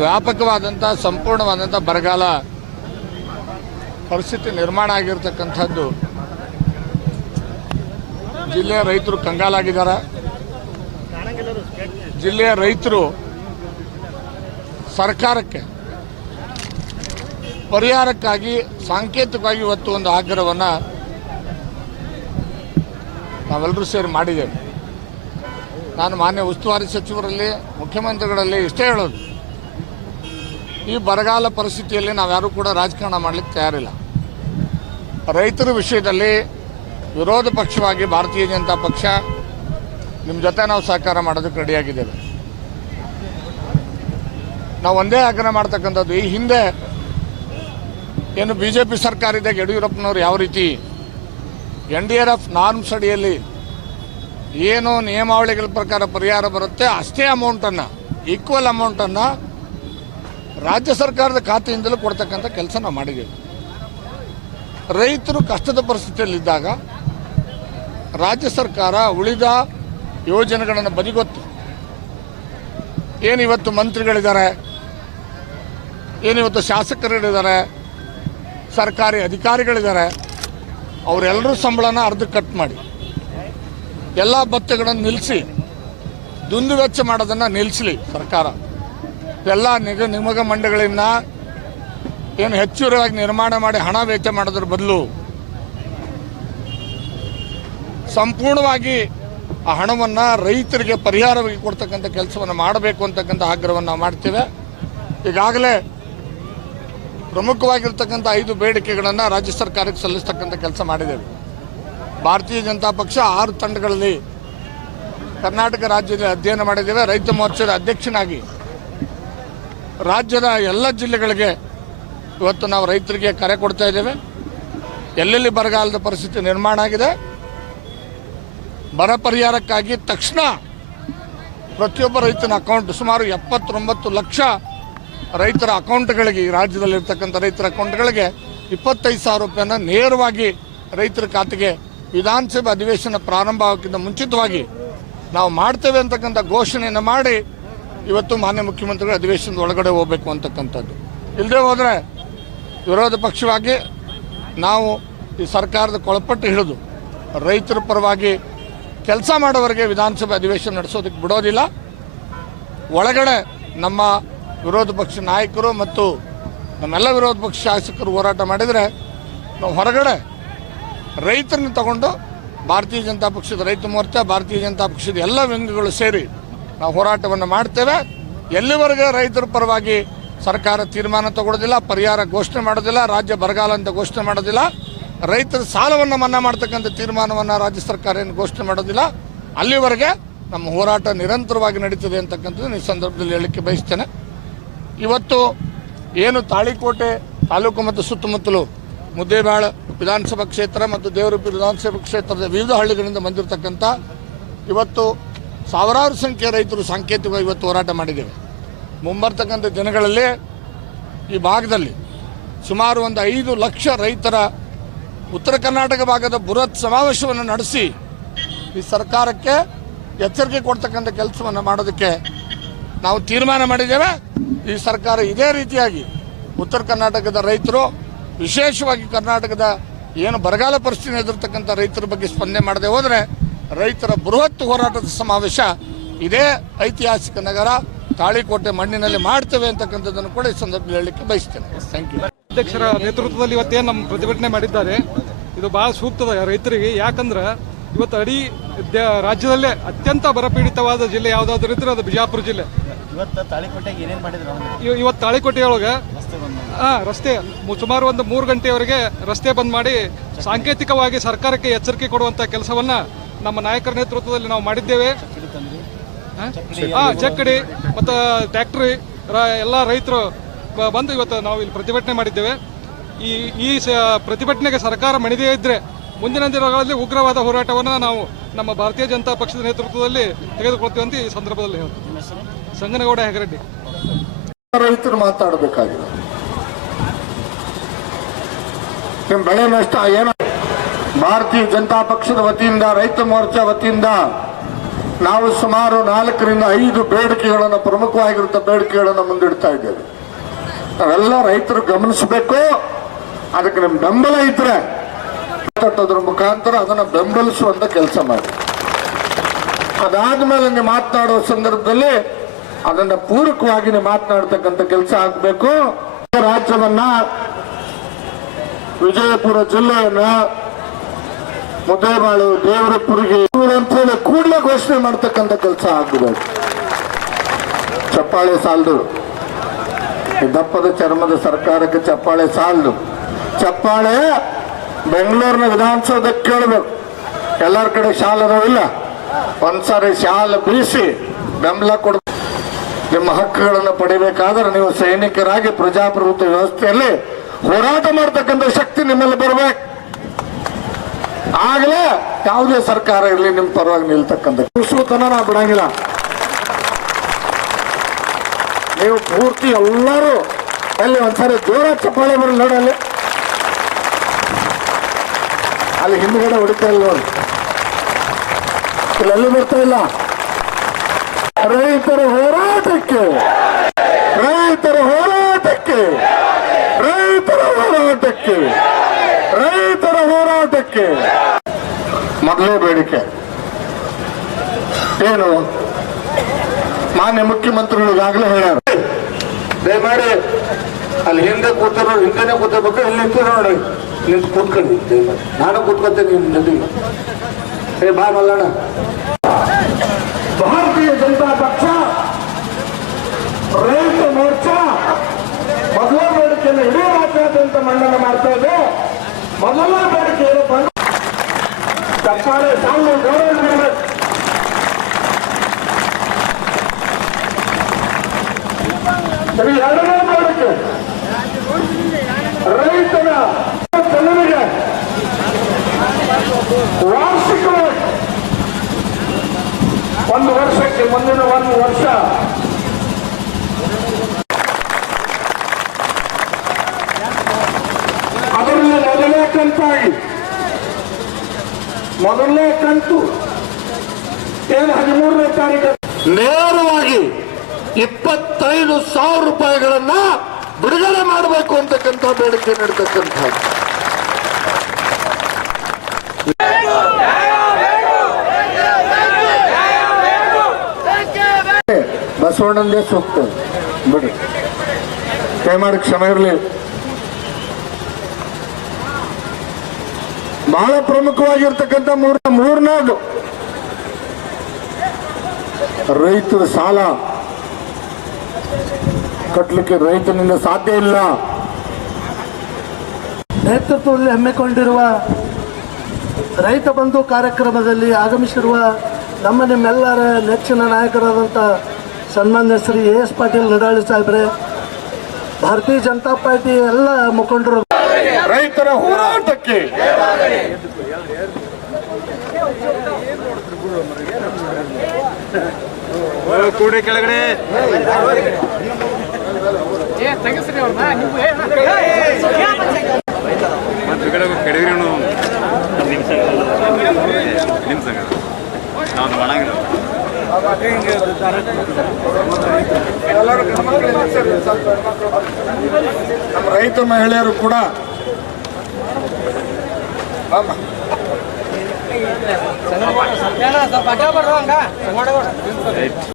ವ್ಯಾಪಕವಾದಂಥ ಸಂಪೂರ್ಣವಾದಂಥ ಬರಗಾಲ ಪರಿಸ್ಥಿತಿ ನಿರ್ಮಾಣ ಆಗಿರ್ತಕ್ಕಂಥದ್ದು. ಜಿಲ್ಲೆಯ ರೈತರು ಕಂಗಾಲಾಗಿದ್ದಾರೆ. ಜಿಲ್ಲೆಯ ರೈತರು ಸರ್ಕಾರಕ್ಕೆ ಪರಿಹಾರಕ್ಕಾಗಿ ಸಾಂಕೇತಿಕವಾಗಿ ಇವತ್ತು ಒಂದು ಆಗ್ರಹವನ್ನು ನಾವೆಲ್ಲರೂ ಸೇರಿ ಮಾಡಿದ್ದೇವೆ. ನಾನು ಮಾನ್ಯ ಉಸ್ತುವಾರಿ ಸಚಿವರಲ್ಲಿ, ಮುಖ್ಯಮಂತ್ರಿಗಳಲ್ಲಿ ಇಷ್ಟೇ ಹೇಳೋದು, ಈ ಬರಗಾಲ ಪರಿಸ್ಥಿತಿಯಲ್ಲಿ ನಾವ್ಯಾರೂ ಕೂಡ ರಾಜಕಾರಣ ಮಾಡಲಿಕ್ಕೆ ತಯಾರಿಲ್ಲ. ರೈತರ ವಿಷಯದಲ್ಲಿ ವಿರೋಧ ಪಕ್ಷವಾಗಿ ಭಾರತೀಯ ಜನತಾ ಪಕ್ಷ ನಿಮ್ಮ ಜೊತೆ ನಾವು ಸಹಕಾರ ಮಾಡೋದಕ್ಕೆ ರೆಡಿಯಾಗಿದ್ದೇವೆ. ನಾವು ಒಂದೇ ಆಗ್ರಹ ಮಾಡ್ತಕ್ಕಂಥದ್ದು, ಈ ಹಿಂದೆ ಏನು BJP ಸರ್ಕಾರ ಇದ್ದಾಗ ಯಡಿಯೂರಪ್ಪನವರು ಯಾವ ರೀತಿ NDRF ನಾರ್ಮ್ಸ್ ಅಡಿಯಲ್ಲಿ ಏನು ನಿಯಮಾವಳಿಗಳ ಪ್ರಕಾರ ಪರಿಹಾರ ಬರುತ್ತೆ ಅಷ್ಟೇ ಅಮೌಂಟನ್ನು, ಈಕ್ವಲ್ ಅಮೌಂಟನ್ನು ರಾಜ್ಯ ಸರ್ಕಾರದ ಖಾತೆಯಿಂದಲೂ ಕೊಡ್ತಕ್ಕಂಥ ಕೆಲಸ ನಾವು ಮಾಡಿದ್ದೇವೆ. ರೈತರು ಕಷ್ಟದ ಪರಿಸ್ಥಿತಿಯಲ್ಲಿದ್ದಾಗ ರಾಜ್ಯ ಸರ್ಕಾರ ಉಳಿದ ಯೋಜನೆಗಳನ್ನು ಬದಿಗೊತ್ತು ಏನಿವತ್ತು ಮಂತ್ರಿಗಳಿದ್ದಾರೆ, ಏನಿವತ್ತು ಶಾಸಕರುಗಳಿದ್ದಾರೆ, ಸರ್ಕಾರಿ ಅಧಿಕಾರಿಗಳಿದ್ದಾರೆ, ಅವರೆಲ್ಲರೂ ಸಂಬಳನ ಅರ್ಧ ಕಟ್ ಮಾಡಿ ಎಲ್ಲ ಭತ್ಯೆಗಳನ್ನು ನಿಲ್ಲಿಸಿ ದುಂದುವೆಚ್ಚ ಮಾಡೋದನ್ನು ನಿಲ್ಲಿಸಲಿ ಸರ್ಕಾರ. ಎಲ್ಲ ನಿಗಮ ಮಂಡಳಿಗಳನ್ನ ಏನು ಹೆಚ್ಚುವರಿಯಾಗಿ ನಿರ್ಮಾಣ ಮಾಡಿ ಹಣ ವೆಚ್ಚ ಮಾಡೋದ್ರ ಬದಲು ಸಂಪೂರ್ಣವಾಗಿ ಆ ಹಣವನ್ನು ರೈತರಿಗೆ ಪರಿಹಾರವಾಗಿ ಕೊಡ್ತಕ್ಕಂಥ ಕೆಲಸವನ್ನು ಮಾಡಬೇಕು ಅಂತಕ್ಕಂಥ ಆಗ್ರಹವನ್ನು ನಾವು ಮಾಡ್ತೇವೆ. ಈಗಾಗಲೇ ಪ್ರಮುಖವಾಗಿರ್ತಕ್ಕಂಥ 5 ಬೇಡಿಕೆಗಳನ್ನು ರಾಜ್ಯ ಸರ್ಕಾರಕ್ಕೆ ಸಲ್ಲಿಸ್ತಕ್ಕಂಥ ಕೆಲಸ ಮಾಡಿದ್ದೇವೆ. ಭಾರತೀಯ ಜನತಾ ಪಕ್ಷ 6 ತಂಡಗಳಲ್ಲಿ ಕರ್ನಾಟಕ ರಾಜ್ಯದಲ್ಲಿ ಅಧ್ಯಯನ ಮಾಡಿದ್ದೇವೆ. ರೈತ ಮೋರ್ಚಾದ ಅಧ್ಯಕ್ಷನಾಗಿ ರಾಜ್ಯದ ಎಲ್ಲ ಜಿಲ್ಲೆಗಳಿಗೆ ಇವತ್ತು ನಾವು ರೈತರಿಗೆ ಕರೆ ಕೊಡ್ತಾ ಇದ್ದೇವೆ. ಎಲ್ಲೆಲ್ಲಿ ಬರಗಾಲದ ಪರಿಸ್ಥಿತಿ ನಿರ್ಮಾಣ ಆಗಿದೆ, ಬರ ಪರಿಹಾರಕ್ಕಾಗಿ ತಕ್ಷಣ ಪ್ರತಿಯೊಬ್ಬ ರೈತನ ಅಕೌಂಟ್, ಸುಮಾರು 79 ಲಕ್ಷ ರೈತರ ಅಕೌಂಟ್ಗಳಿಗೆ, ಈ ರಾಜ್ಯದಲ್ಲಿರ್ತಕ್ಕಂಥ ರೈತರ ಅಕೌಂಟ್ಗಳಿಗೆ 25,000 ರೂಪಾಯಿನ ನೇರವಾಗಿ ರೈತರ ಖಾತೆಗೆ ವಿಧಾನಸಭೆ ಅಧಿವೇಶನ ಪ್ರಾರಂಭ ಆಗೋಕ್ಕಿಂತ ಮುಂಚಿತವಾಗಿ ನಾವು ಮಾಡ್ತೇವೆ ಅಂತಕ್ಕಂಥ ಘೋಷಣೆಯನ್ನು ಮಾಡಿ ಇವತ್ತು ಮಾನ್ಯ ಮುಖ್ಯಮಂತ್ರಿಗಳು ಅಧಿವೇಶನದ ಒಳಗಡೆ ಹೋಗಬೇಕು ಅಂತಕ್ಕಂಥದ್ದು. ಇಲ್ಲದೆ ಹೋದರೆ ವಿರೋಧ ಪಕ್ಷವಾಗಿ ನಾವು ಈ ಸರ್ಕಾರದ ಕೊಳಪಟ್ಟು ಹಿಡಿದು ರೈತರ ಪರವಾಗಿ ಕೆಲಸ ಮಾಡೋವರೆಗೆ ವಿಧಾನಸಭೆ ಅಧಿವೇಶನ ನಡೆಸೋದಕ್ಕೆ ಬಿಡೋದಿಲ್ಲ. ಒಳಗಡೆ ನಮ್ಮ ವಿರೋಧ ಪಕ್ಷ ನಾಯಕರು ಮತ್ತು ನಮ್ಮೆಲ್ಲ ವಿರೋಧ ಪಕ್ಷ ಶಾಸಕರು ಹೋರಾಟ ಮಾಡಿದರೆ, ನಾವು ಹೊರಗಡೆ ರೈತರನ್ನ ತಗೊಂಡು ಭಾರತೀಯ ಜನತಾ ಪಕ್ಷದ ರೈತ ಮೋರ್ಚಾ, ಭಾರತೀಯ ಜನತಾ ಪಕ್ಷದ ಎಲ್ಲ ವಿಂಗಗಳು ಸೇರಿ ನಾವು ಹೋರಾಟವನ್ನು ಮಾಡ್ತೇವೆ. ಎಲ್ಲಿವರೆಗೆ ರೈತರ ಪರವಾಗಿ ಸರ್ಕಾರ ತೀರ್ಮಾನ ತಗೊಳ್ಳೋದಿಲ್ಲ, ಪರಿಹಾರ ಘೋಷಣೆ ಮಾಡೋದಿಲ್ಲ, ರಾಜ್ಯ ಬರಗಾಲ ಅಂತ ಘೋಷಣೆ ಮಾಡೋದಿಲ್ಲ, ರೈತರ ಸಾಲವನ್ನು ಮನ್ನಾ ಮಾಡ್ತಕ್ಕಂಥ ತೀರ್ಮಾನವನ್ನು ರಾಜ್ಯ ಸರ್ಕಾರ ಏನು ಘೋಷಣೆ ಮಾಡೋದಿಲ್ಲ, ಅಲ್ಲಿವರೆಗೆ ನಮ್ಮ ಹೋರಾಟ ನಿರಂತರವಾಗಿ ನಡೀತದೆ ಅಂತಕ್ಕಂಥದ್ದು ಈ ಸಂದರ್ಭದಲ್ಲಿ ಹೇಳಲಿಕ್ಕೆ ಬಯಸ್ತೇನೆ. ಇವತ್ತು ಏನು ತಾಳಿಕೋಟೆ ತಾಲೂಕು ಮತ್ತು ಸುತ್ತಮುತ್ತಲು ಮುದ್ದೇಬೇಳ ವಿಧಾನಸಭಾ ಕ್ಷೇತ್ರ ಮತ್ತು ದೇವರೂಪಿ ವಿಧಾನಸಭಾ ಕ್ಷೇತ್ರದ ವಿವಿಧ ಹಳ್ಳಿಗಳಿಂದ ಬಂದಿರತಕ್ಕಂಥ ಇವತ್ತು ಸಾವಿರಾರು ಸಂಖ್ಯೆಯ ರೈತರು ಸಾಂಕೇತಿಕವಾಗಿ ಇವತ್ತು ಹೋರಾಟ ಮಾಡಿದ್ದೇವೆ. ಮುಂಬರ್ತಕ್ಕಂಥ ದಿನಗಳಲ್ಲಿ ಈ ಭಾಗದಲ್ಲಿ ಸುಮಾರು ಒಂದು 5 ಲಕ್ಷ ರೈತರ ಉತ್ತರ ಕರ್ನಾಟಕ ಭಾಗದ ಬೃಹತ್ ಸಮಾವೇಶವನ್ನು ನಡೆಸಿ ಈ ಸರ್ಕಾರಕ್ಕೆ ಎಚ್ಚರಿಕೆ ಕೊಡ್ತಕ್ಕಂಥ ಕೆಲಸವನ್ನು ಮಾಡೋದಕ್ಕೆ ನಾವು ತೀರ್ಮಾನ ಮಾಡಿದ್ದೇವೆ. ಈ ಸರ್ಕಾರ ಇದೇ ರೀತಿಯಾಗಿ ಉತ್ತರ ಕರ್ನಾಟಕದ ರೈತರು, ವಿಶೇಷವಾಗಿ ಕರ್ನಾಟಕದ ಏನು ಬರಗಾಲ ಪರಿಸ್ಥಿತಿ ಎದುರ್ತಕ್ಕಂಥ ರೈತರ ಬಗ್ಗೆ ಸ್ಪಂದನೆ ಮಾಡದೆ ಹೋದರೆ ರೈತರ ಬೃಹತ್ ಹೋರಾಟದ ಸಮಾವೇಶ ಇದೇ ಐತಿಹಾಸಿಕ ನಗರ ತಾಳಿಕೋಟೆ ಮಣ್ಣಿನಲ್ಲಿ ಮಾಡ್ತೇವೆ ಅಂತಕ್ಕಂಥದ್ದನ್ನು ಕೂಡ ಈ ಸಂದರ್ಭದಲ್ಲಿ ಹೇಳಲಿಕ್ಕೆ ಬಯಸ್ತೇನೆ. Thank you. ಅಧ್ಯಕ್ಷರ ನೇತೃತ್ವದಲ್ಲಿ ಇವತ್ತೇನು ನಮ್ಮ ಪ್ರತಿಭಟನೆ ಮಾಡಿದ್ದಾರೆ, ಇದು ಬಹಳ ಸೂಕ್ತದ ರೈತರಿಗೆ. ಯಾಕಂದ್ರೆ ಇವತ್ತು ರಾಜ್ಯದಲ್ಲೇ ಅತ್ಯಂತ ಬರಪೀಡಿತವಾದ ಜಿಲ್ಲೆ ಯಾವುದಾದ್ರೂ ಇದ್ರೆ ಅದು ಬಿಜಾಪುರ ಜಿಲ್ಲೆ. ಇವತ್ತು ತಾಳಿಕೋಟೆಯೊಳಗೆ ರಸ್ತೆ ಸುಮಾರು ಒಂದು 3 ಗಂಟೆಯವರೆಗೆ ರಸ್ತೆ ಬಂದ್ ಮಾಡಿ ಸಾಂಕೇತಿಕವಾಗಿ ಸರ್ಕಾರಕ್ಕೆ ಎಚ್ಚರಿಕೆ ಕೊಡುವಂತ ಕೆಲಸವನ್ನ ನಮ್ಮ ನಾಯಕರ ನೇತೃತ್ವದಲ್ಲಿ ನಾವು ಮಾಡಿದ್ದೇವೆ. ಚಕ್ಕಡಿ ಮತ್ತು ಟ್ಯಾಕ್ಟ್ರಿ ಎಲ್ಲ ರೈತರು ಬಂದು ಇವತ್ತು ನಾವು ಇಲ್ಲಿ ಪ್ರತಿಭಟನೆ ಮಾಡಿದ್ದೇವೆ. ಈ ಪ್ರತಿಭಟನೆಗೆ ಸರ್ಕಾರ ಮಣಿದೇ ಇದ್ರೆ ಮುಂದಿನ ದಿನಗಳಲ್ಲಿ ಉಗ್ರವಾದ ಹೋರಾಟವನ್ನು ನಾವು ನಮ್ಮ ಭಾರತೀಯ ಜನತಾ ಪಕ್ಷದ ನೇತೃತ್ವದಲ್ಲಿ ತೆಗೆದುಕೊಳ್ತೀವಿ ಅಂತ ಈ ಸಂದರ್ಭದಲ್ಲಿ ಹೇಳ್ತೀವಿ. ಸಂಗನಗೌಡ ಹೆಗರೆಡ್ಡಿ. ರೈತರು ಮಾತಾಡಬೇಕಾಗಿದೆ. ನಿಮ್ಮ ಬೆಳೆ ನಷ್ಟ ಏನು? ಭಾರತೀಯ ಜನತಾ ಪಕ್ಷದ ವತಿಯಿಂದ, ರೈತ ಮೋರ್ಚಾ ವತಿಯಿಂದ ನಾವು ಸುಮಾರು 4 ರಿಂದ 5 ಬೇಡಿಕೆಗಳನ್ನು, ಪ್ರಮುಖವಾಗಿರುವಂಥ ಬೇಡಿಕೆಗಳನ್ನು ಮುಂದಿಡ್ತಾ ಇದ್ದೇವೆ. ನಾವೆಲ್ಲ ರೈತರು ಗಮನಿಸಬೇಕು. ಅದಕ್ಕೆ ನಿಮ್ಮ ಬೆಂಬಲ ಇದ್ರೆ ತಟ್ಟೋದ್ರ ಮುಖಾಂತರ ಅದನ್ನು ಬೆಂಬಲಿಸುವಂತ ಕೆಲಸ ಮಾಡಿ. ಅದಾದ್ಮೇಲೆ ನೀವು ಮಾತನಾಡುವ ಸಂದರ್ಭದಲ್ಲಿ ಅದನ್ನ ಪೂರಕವಾಗಿ ನೀವು ಮಾತನಾಡ್ತಕ್ಕಂಥ ಕೆಲಸ ಆಗಬೇಕು. ರಾಜ್ಯವನ್ನ, ವಿಜಯಪುರ ಜಿಲ್ಲೆಯನ್ನ ಮುದ್ದೇಬಾಳು, ದೇವರಪುರಿಗೆ ಅಂತ ಹೇಳಿ ಕೂಡಲೇ ಘೋಷಣೆ ಮಾಡ್ತಕ್ಕಂಥ ಕೆಲಸ ಆಗಬೇಕು. ಚಪ್ಪಾಳೆ ಸಾಲದು, ದಪ್ಪದ ಚರ್ಮದ ಸರ್ಕಾರಕ್ಕೆ ಚಪ್ಪಾಳೆ ಸಾಲದು. ಚಪ್ಪಾಳೆ ಬೆಂಗಳೂರಿನ ವಿಧಾನಸೌಧಕ್ಕೆ ಕೇಳಬೇಕು. ಎಲ್ಲರ ಕಡೆ ಶಾಲ್ ಅದಾವಿಲ್ಲ, ಒಂದ್ಸಾರಿ ಶಾಲ್ ಬೀಸಿ ಬೆಂಬಲ ಕೊಡ. ನಿಮ್ಮ ಹಕ್ಕುಗಳನ್ನು ಪಡಿಬೇಕಾದ್ರೆ ನೀವು ಸೈನಿಕರಾಗಿ ಪ್ರಜಾಪ್ರಭುತ್ವ ವ್ಯವಸ್ಥೆಯಲ್ಲಿ ಹೋರಾಟ ಮಾಡ್ತಕ್ಕಂಥ ಶಕ್ತಿ ನಿಮ್ಮಲ್ಲಿ ಬರಬೇಕು. ಆಗಲೇ ಯಾವುದೇ ಸರ್ಕಾರ ಇರಲಿ ನಿಮ್ಮ ಪರವಾಗಿ ನಿಲ್ತಕ್ಕಂಥ ಕುಸುತನ ನಾವು ಬಿಡಂಗಿಲ್ಲ. ನೀವು ಪೂರ್ತಿ ಎಲ್ಲರೂ ಅಲ್ಲಿ ಒಂದ್ಸರಿ ಜೋರ ಚಪ್ಪಾಳೆ ಬರಲ್ಲ ನೋಡಲ್ಲಿ, ಅಲ್ಲಿ ಹಿಂದ್ಗಡೆ ಹೊಡಿತಾ ಇಲ್ಲ ನೋಡಿ, ಇಲ್ಲೆಲ್ಲಿ ಬರ್ತಾ ಇಲ್ಲ. ರೈತರ ಹೋರಾಟಕ್ಕೆ, ರೈತರ ಹೋರಾಟಕ್ಕೆ, ರೈತರ ಹೋರಾಟಕ್ಕೆ, ರೈತರ ಹೋರಾಟಕ್ಕೆ ಮೊದಲೇ ಬೇಡಿಕೆ ಏನು? ಮಾನ್ಯ ಮುಖ್ಯಮಂತ್ರಿಗಳು ಈಗಾಗಲೇ ಹೇಳ್ಯಾರ, ದಯಮಾಡಿ ಅಲ್ಲಿ ಹಿಂದೆ ಕೂತರು ಹಿಂದೆನೆ ಕೂತಬೇಕು, ಇಲ್ಲಿ ನಿಂತು ನೋಡಿ ನಿಂತು ಕೂತ್ಕೊಂಡು ದಯಮಾಡಿ. ನಾನು ಕೂತ್ಕೊತೇನೆ ನಿಮ್ಮ ನದಿಗೆ. ಬಾ ಮಲ್ಲಣ್ಣ. ಭಾರತೀಯ ಜನತಾ ಪಕ್ಷ ರೈತ ಮೋರ್ಚಾ ಮೊದಲ ಬೇಡಿಕೆಯನ್ನು ಇಡೀ ರಾಜ್ಯಾದ್ಯಂತ ಮಂಡನೆ ಮಾಡ್ತಾ ಇದೆ. ಮೊದಲ ಬೇಡಿಕೆ ಏನಪ್ಪ, ಚಪ್ಪಾಳೆ ಸಾಲು ಗೌರವ ಮಾಡಬೇಕು. ಎರಡನೇ ಬೇಡಿಕೆ ರೈತನ ಜನರಿಗೆ ವಾರ್ಷಿಕವಾಗಿ 1 ವರ್ಷಕ್ಕೆ ಮುಂದಿನ 1 ವರ್ಷ ಅದರಲ್ಲಿ ಮೊದಲನೇ ಕಂತಾಗಿ, ಮೊದಲನೇ ಕಂತು ಏನು 13ನೇ ತಾರೀಕು ನೇರವಾಗಿ 25,000 ರೂಪಾಯಿಗಳನ್ನ ಬಿಡುಗಡೆ ಮಾಡಬೇಕು ಅಂತಕ್ಕಂಥ ಬೇಡಿಕೆ ನೀಡತಕ್ಕಂಥ ಬಸವಣ್ಣಂದೇ ಸೂಕ್ತ ಬಿಡ್ರಿ. ದಯಮಾಡಿ ಕ್ಷಮೆ ಇರಲಿ. ಬಹಳ ಪ್ರಮುಖವಾಗಿರ್ತಕ್ಕಂಥ ಮೂರನೇದು ರೈತರ ಸಾಲ ಕಟ್ಟಲಿಕ್ಕೆ ರೈತನಿಂದ ಸಾಧ್ಯ ಇಲ್ಲ. ನೇತೃತ್ವದಲ್ಲಿ ಹಮ್ಮಿಕೊಂಡಿರುವ ರೈತ ಬಂಧು ಕಾರ್ಯಕ್ರಮದಲ್ಲಿ ಆಗಮಿಸಿರುವ ನಿಮ್ಮೆಲ್ಲರ ನೆಚ್ಚಿನ ನಾಯಕರಾದಂಥ ಸನ್ಮಾನ್ಯ ಶ್ರೀ ಎಸ್ ಪಾಟೀಲ್ ನಡಾಳಿ ಸಾಹೇಬ್ರೆ, ಭಾರತೀಯ ಜನತಾ ಪಾರ್ಟಿ ಎಲ್ಲ ಮುಖಂಡರು, ರೈತರ ಹೋರಾಟಕ್ಕೆ ಕೂಡಿ ಕೆಳಗಡೆ ಕಡಿದ್ರಿ ನಿಮಿಷ ನಾವು ಮಾಡಂಗಿಲ್ಲ. ನಮ್ಮ ರೈತ ಮಹಿಳೆಯರು ಕೂಡ